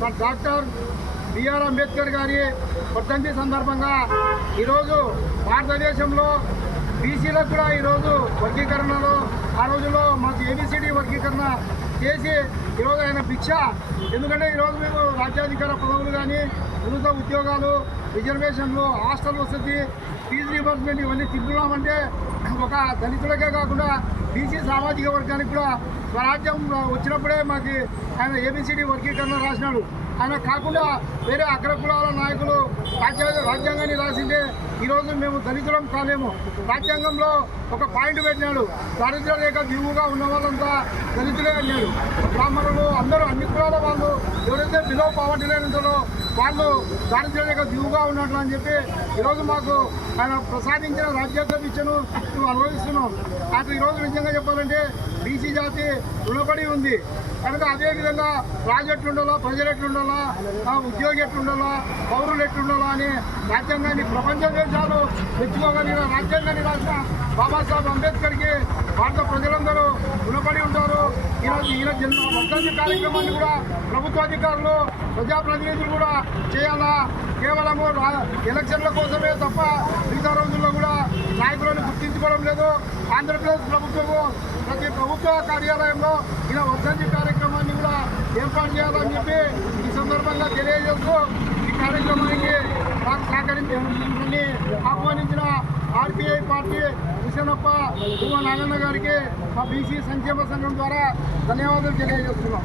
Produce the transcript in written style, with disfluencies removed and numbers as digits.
Doctor BR Ambedkar గారి వర్ధంతి సందర్భంగా ఈరోజు భారతదేశంలో బీసీలకు కూడా ఈరోజు వర్గీకరణలో ఆ రోజుల్లో మాకు ఏబిసిడి వర్గీకరణ చేసి ఈరోజు ఆయన భిక్ష. ఎందుకంటే ఈరోజు మేము రాజ్యాధికార పదవులు కానీ ఉన్నత ఉద్యోగాలు, రిజర్వేషన్లు, హాస్టల్ వసతి, ఫీజు రీంబర్స్మెంట్ ఇవన్నీ తింటున్నామంటే ఒక దళితులకే కాకుండా బీసీ సామాజిక వర్గానికి కూడా స్వరాజ్యం వచ్చినప్పుడే మాకు ఆయన ఏబిసిడి వర్గీకరణ రాసినాడు. ఆయన కాకుండా వేరే అగ్రకులాల నాయకులు రాజ్యాంగాన్ని రాసిందే ఈరోజు మేము దళితులం కాలేము. రాజ్యాంగంలో ఒక పాయింట్ పెట్టినాడు, దారిద్ర్య రేఖ దిగువగా ఉన్న వాళ్ళంతా దళితులే అన్నాడు. బ్రాహ్మణులు అందరూ అన్ని కులాల వాళ్ళు ఎవరైతే బిలో పావర్టీ లైన్ ఉంటారో వాళ్ళు దారిద్ర్య రేఖ దిగువగా ఉన్నట్లు అని చెప్పి ఈరోజు మాకు ఆయన ప్రసాదించిన రాజ్యాంగ విద్యను మేము అనుభవిస్తున్నాం. నాకు ఈరోజు నిజంగా చెప్పాలంటే బీసీ జాతి రుణపడి ఉంది కనుక అదేవిధంగా రాజు ఎట్లుండాలా, ప్రజలు ఎట్లుండాలా, ఉద్యోగి ఎట్లుండాలా, పౌరులు ఎట్లుండాలా అని రాజ్యాంగాన్ని ప్రపంచ దేశాలు మెచ్చుకోగలిగిన రాజ్యాంగాన్ని రాసిన బాబాసాహెబ్ అంబేద్కర్కి భారత ప్రజలందరూ రుణపడి ఉంటారు. ఈయన వర్ధంతి కార్యక్రమాన్ని కూడా ప్రభుత్వాధికారులు, ప్రజాప్రతినిధులు కూడా చేయాలా. కేవలము ఎలక్షన్ల కోసమే తప్ప మిగతా రోజుల్లో కూడా నాయకులను గుర్తించుకోవడం లేదు. ఆంధ్రప్రదేశ్ ప్రభుత్వము ప్రతి ప్రభుత్వ కార్యాలయంలో ఇలా వర్ధంతి కార్యక్రమాన్ని కూడా ఏర్పాటు చేయాలని చెప్పి ఈ సందర్భంగా తెలియజేస్తూ ఈ కార్యక్రమానికి సహకరించి ఆహ్వానించిన ఆర్పిఐ పార్టీ హుసేనప్ప నాగన్న గారికి మా బీసీ సంక్షేమ సంఘం ద్వారా ధన్యవాదాలు తెలియజేస్తున్నాం.